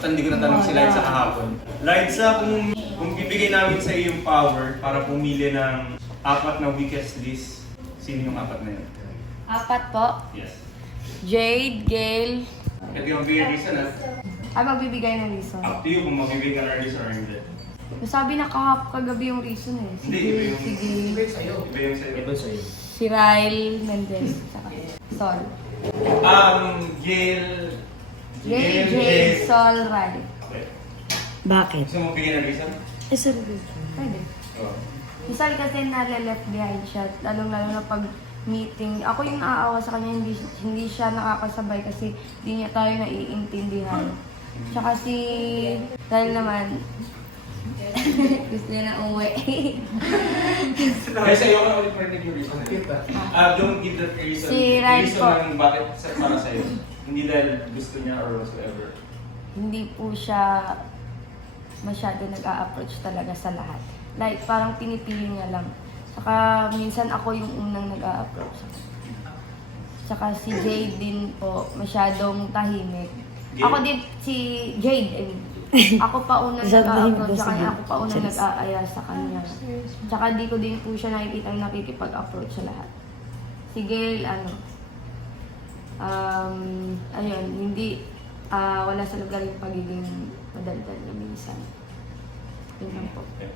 Ba't hindi ko natanong si Liza kahapon? Liza, kung bibigay namin sa iyo yung power para pumili ng 4 na weakest list, sino yung 4 na yun? 4 po. Yes. Jade, Gail. Ito yung bigay reason ha? Magbibigay ng reason. Up to you kung magbibigay ka ng reason or hindi. Sabi na kagabi yung reason eh. Hindi, iba yung Sige. Iba yung sa'yo. Iba sa'yo. Si Ryle Mendez. Saka Sol. Gail... Gail, Jade, Sol, Ryle. Okay. Bakit? Gusto mo bigyan ng reason? Pwede. Oo. Si Sol kasi nale-left behind siya. Lalong-lalo na pag meeting. Ako yung naaawa sa kanya, hindi siya nakakasabay kasi hindi niya tayo naiintindihan. Tsaka si Ryle naman, gusto niya na umuwi. Kasi ayoko na ulit marinig yung reason. Don't give that reason. Si Ryan reason po. ng bakit para sa'yo. Hindi dahil gusto niya or whatsoever. Hindi po siya masyado nag-a-approach talaga sa lahat. Like, parang pinipili niya lang. Saka minsan ako yung unang nag-a-approach. Saka si Jade din po, masyadong tahimik. Ako din, si Jade, ako pa unang nag-a-approach sa kanya, ako pa unang nag-aaya sa kanya. Tsaka di ko din po siya nakikita nakikipag-approach sa lahat. Si Gail, ayun, hindi, wala sa lugar yung pagiging madaldal na minsan. Yun lang po. Okay.